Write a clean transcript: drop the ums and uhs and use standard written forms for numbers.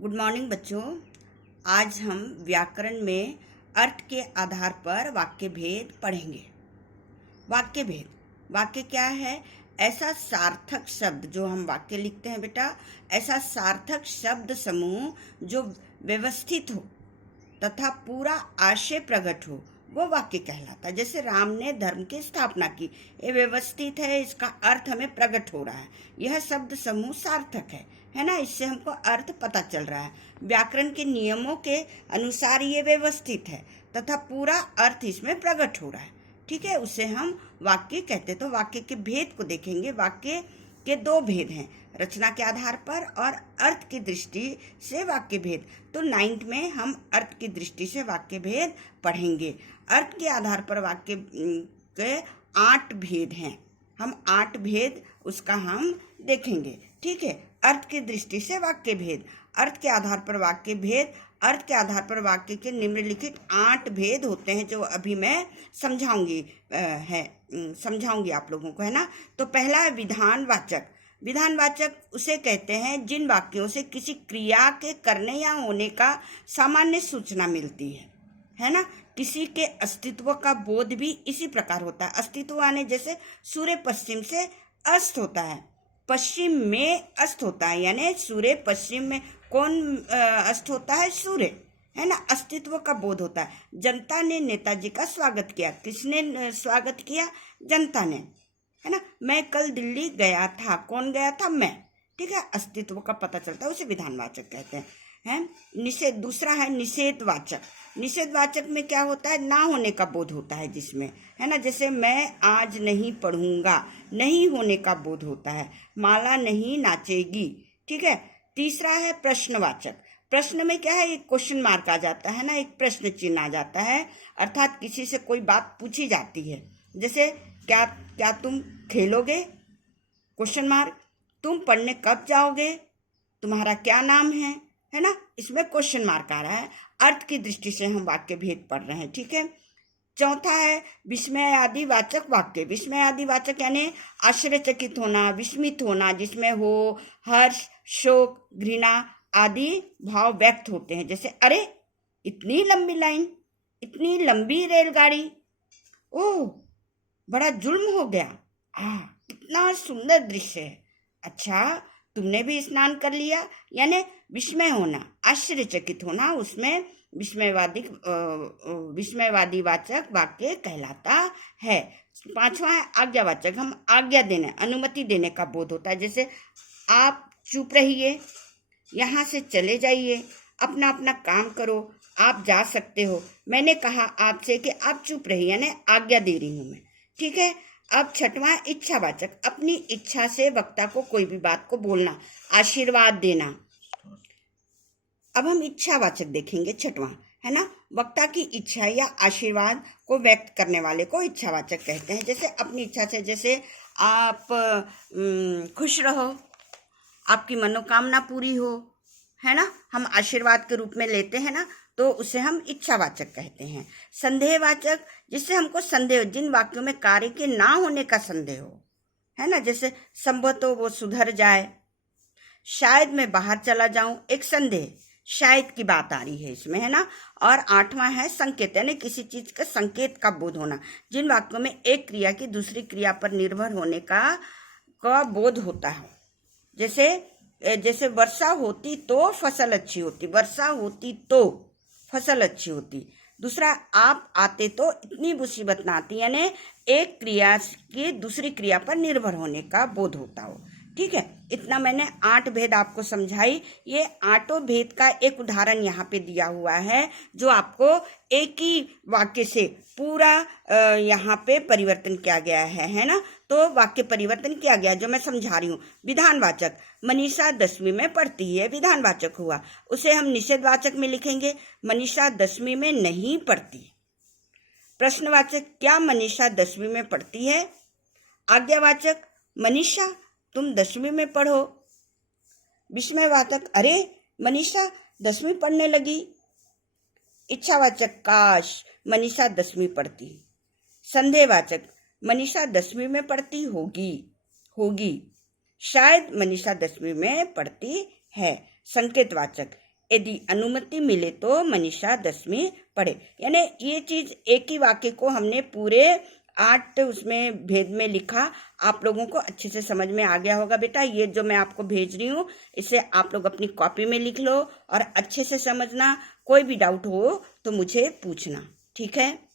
Good morning बच्चों। आज हम व्याकरण में अर्थ के आधार पर वाक्य भेद पढ़ेंगे। वाक्य भेद, वाक्य क्या है? ऐसा सार्थक शब्द जो हम वाक्य लिखते हैं बेटा, ऐसा सार्थक शब्द समूह जो व्यवस्थित हो तथा पूरा आशय प्रकट हो, वो वाक्य कहलाता है। जैसे राम ने धर्म की स्थापना की, ये व्यवस्थित है, इसका अर्थ हमें प्रकट हो रहा है, यह शब्द समूह सार्थक है ना। इससे हमको अर्थ पता चल रहा है। व्याकरण के नियमों के अनुसार ये व्यवस्थित है तथा पूरा अर्थ इसमें प्रकट हो रहा है, ठीक है, उसे हम वाक्य कहते। तो वाक्य के भेद को देखेंगे। वाक्य के दो भेद हैं, रचना के आधार पर और अर्थ की दृष्टि से वाक्य भेद। तो 9th में हम अर्थ की दृष्टि से वाक्य भेद पढ़ेंगे। अर्थ के आधार पर वाक्य के 8 भेद हैं, हम 8 भेद उसका हम देखेंगे, ठीक है। अर्थ की दृष्टि से वाक्य भेद, अर्थ के आधार पर वाक्य भेद। अर्थ के आधार पर वाक्य के निम्नलिखित 8 भेद होते हैं, जो अभी मैं समझाऊंगी आप लोगों को, है ना। तो पहला है विधानवाचक। विधानवाचक उसे कहते हैं जिन वाक्यों से किसी क्रिया के करने या होने का सामान्य सूचना मिलती है ना। किसी के अस्तित्व का बोध भी इसी प्रकार होता है। अस्तित्व आने जैसे सूर्य पश्चिम से अस्त होता है, पश्चिम में अस्त होता है, यानी सूर्य पश्चिम में कौन अस्त होता है? सूर्य, है ना। अस्तित्व का बोध होता है। जनता ने नेताजी का स्वागत किया, किसने स्वागत किया? जनता ने, है ना। मैं कल दिल्ली गया था, कौन गया था? मैं, ठीक है। अस्तित्व का पता चलता है, उसे विधानवाचक कहते हैं। निषेध, दूसरा है निषेधवाचक। निषेधवाचक में क्या होता है? ना होने का बोध होता है जिसमें, है ना। जैसे मैं आज नहीं पढ़ूंगा, नहीं होने का बोध होता है। माला नहीं नाचेगी, ठीक है। तीसरा है प्रश्नवाचक। प्रश्न में क्या है? एक क्वेश्चन मार्क आ जाता है ना, एक प्रश्न चिन्ह आ जाता है, अर्थात किसी से कोई बात पूछी जाती है। जैसे क्या तुम खेलोगे? Question mark. तुम पढ़ने कब जाओगे? तुम्हारा क्या नाम है ना। इसमें क्वेश्चन मार्क आ रहा है। अर्थ की दृष्टि से हम वाक्य भेद पढ़ रहे हैं, ठीक है। चौथा है विस्मयादि वाचक वाक्य। विस्मयादि वाचक यानी आश्चर्यचकित होना, विस्मित होना, जिसमें हो हर्ष, शोक, घृणा आदि भाव व्यक्त होते हैं। जैसे अरे इतनी लंबी लाइन, इतनी लंबी रेलगाड़ी, ओह बड़ा जुल्म हो गया, कितना सुंदर दृश्य है, अच्छा तुमने भी स्नान कर लिया। यानी विस्मय होना, आश्चर्यचकित होना, उसमें विस्मयवादी वाचक वाक्य कहलाता है। पांचवा है आज्ञावाचक। हम आज्ञा देने, अनुमति देने का बोध होता है। जैसे आप चुप रहिए, यहाँ से चले जाइए, अपना अपना काम करो, आप जा सकते हो, मैंने कहा आपसे कि आप चुप रहिए, यानी आज्ञा दे रही हूँ मैं, ठीक है। अब छठवां इच्छावाचक। अपनी इच्छा से वक्ता को कोई भी बात को बोलना, आशीर्वाद देना। अब हम इच्छावाचक देखेंगे, छठवां, है ना। वक्ता की इच्छा या आशीर्वाद को व्यक्त करने वाले को इच्छावाचक कहते हैं। जैसे अपनी इच्छा से, जैसे आप खुश रहो, आपकी मनोकामना पूरी हो, है ना, हम आशीर्वाद के रूप में लेते हैं ना, तो उसे हम इच्छावाचक कहते हैं। संदेहवाचक, जिससे हमको संदेह, जिन वाक्यों में कार्य के ना होने का संदेह हो, है ना। जैसे संभवतः वो सुधर जाए, शायद मैं बाहर चला जाऊं, एक संदेह, शायद की बात आ रही है इसमें, है ना। और 8वां है संकेत, यानी किसी चीज का संकेत का बोध होना, जिन वाक्यों में एक क्रिया की दूसरी क्रिया पर निर्भर होने का बोध होता है। जैसे वर्षा होती तो फसल अच्छी होती, वर्षा होती तो फसल अच्छी होती। दूसरा, आप आते तो इतनी मुसीबत ना आती, यानी एक क्रिया की दूसरी क्रिया पर निर्भर होने का बोध होता हो, ठीक है। इतना मैंने 8 भेद आपको समझाई। ये 8 भेद का एक उदाहरण यहाँ पे दिया हुआ है, जो आपको एक ही वाक्य से पूरा यहाँ पे परिवर्तन किया गया है ना। तो वाक्य परिवर्तन किया गया जो मैं समझा रही हूँ। विधानवाचक, मनीषा 10वीं में पढ़ती है, विधानवाचक हुआ। उसे हम निषेधवाचक में लिखेंगे, मनीषा 10वीं में नहीं पढ़ती। प्रश्नवाचक, क्या मनीषा 10वीं में पढ़ती है? आज्ञावाचक, मनीषा तुम 10वीं में पढ़ो। विस्मयवाचक, अरे मनीषा 10वीं पढ़ने लगी। इच्छावाचक, काश मनीषा 10वीं पढ़ती। संदेहवाचक, मनीषा 10वीं में पढ़ती होगी। शायद मनीषा 10वीं में पढ़ती है। संकेतवाचक, यदि अनुमति मिले तो मनीषा 10वीं पढ़े। यानी ये चीज एक ही वाक्य को हमने पूरे 8 उसमें भेद में लिखा। आप लोगों को अच्छे से समझ में आ गया होगा बेटा। ये जो मैं आपको भेज रही हूँ इसे आप लोग अपनी कॉपी में लिख लो और अच्छे से समझना। कोई भी डाउट हो तो मुझे पूछना, ठीक है।